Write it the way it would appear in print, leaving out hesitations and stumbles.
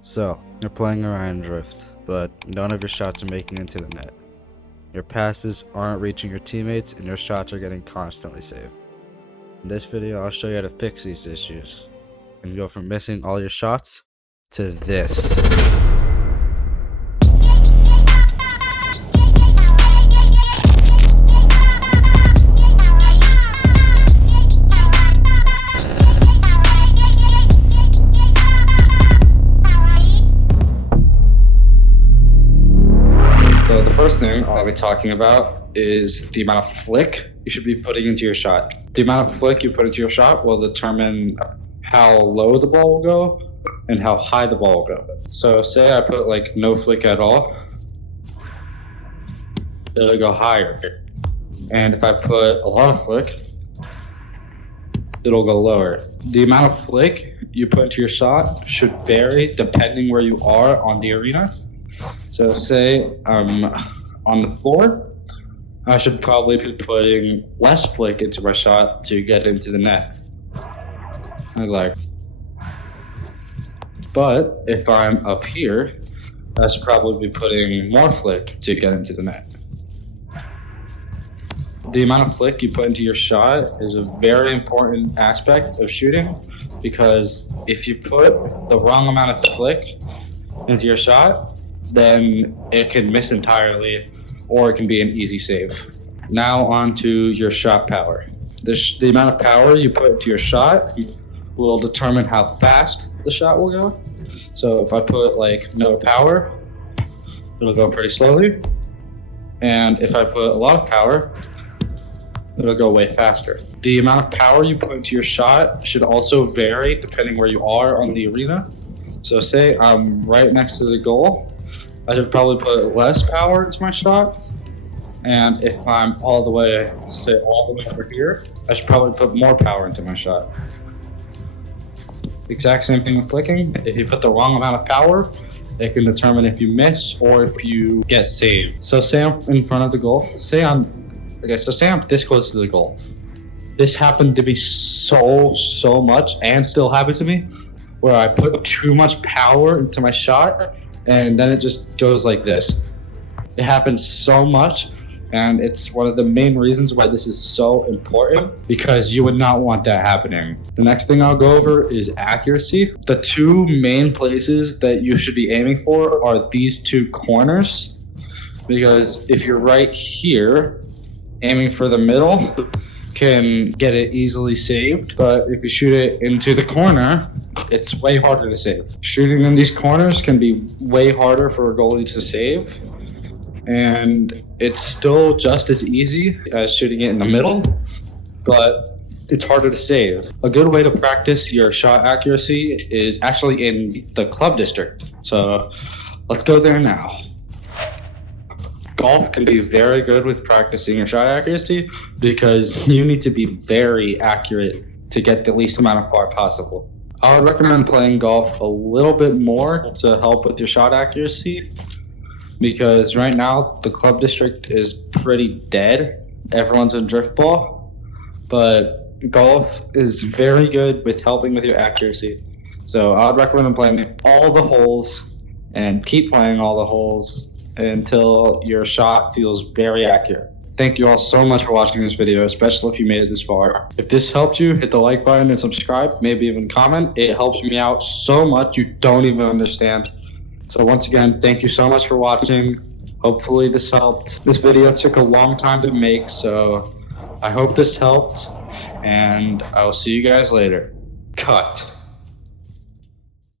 So, you're playing Orion Drift, but none of your shots are making into the net. Your passes aren't reaching your teammates and your shots are getting constantly saved. In this video, I'll show you how to fix these issues and go from missing all your shots to this. So the first thing I'll be talking about is the amount of flick you should be putting into your shot. The amount of flick you put into your shot will determine how low the ball will go and how high the ball will go. So say I put like no flick at all, it'll go higher. And if I put a lot of flick, it'll go lower. The amount of flick you put into your shot should vary depending where you are on the arena. So say I'm on the floor, I should probably be putting less flick into my shot to get into the net. But if I'm up here, I should probably be putting more flick to get into the net. The amount of flick you put into your shot is a very important aspect of shooting, because if you put the wrong amount of flick into your shot, then it can miss entirely, or it can be an easy save. Now on to your shot power. The amount of power you put into your shot will determine how fast the shot will go. So if I put like no power, it'll go pretty slowly. And if I put a lot of power, it'll go way faster. The amount of power you put into your shot should also vary depending where you are on the arena. So say I'm right next to the goal, I should probably put less power into my shot. And if I'm all the way over here, I should probably put more power into my shot. Exact same thing with flicking. If you put the wrong amount of power, it can determine if you miss or if you get saved. So say I'm in front of the goal. Say I'm this close to the goal. This happened to be so much, and still happens to me, where I put too much power into my shot, and then it just goes like this. It happens so much, and it's one of the main reasons why this is so important, because you would not want that happening. The next thing I'll go over is accuracy. The two main places that you should be aiming for are these two corners, because if you're right here, aiming for the middle can get it easily saved, but if you shoot it into the corner, it's way harder to save. Shooting in these corners can be way harder for a goalie to save, and it's still just as easy as shooting it in the middle, but it's harder to save. A good way to practice your shot accuracy is actually in the club district. So let's go there now. Golf can be very good with practicing your shot accuracy, because you need to be very accurate to get the least amount of par possible. I would recommend playing golf a little bit more to help with your shot accuracy, because right now the club district is pretty dead. Everyone's in drift ball, but golf is very good with helping with your accuracy. So I would recommend playing all the holes and keep playing all the holes until your shot feels very accurate. Thank you all so much for watching this video, especially if you made it this far. If this helped you, hit the like button and subscribe, maybe even comment. It helps me out so much you don't even understand. So once again, thank you so much for watching. Hopefully this helped. This video took a long time to make, so I hope this helped, and I will see you guys later. Cut.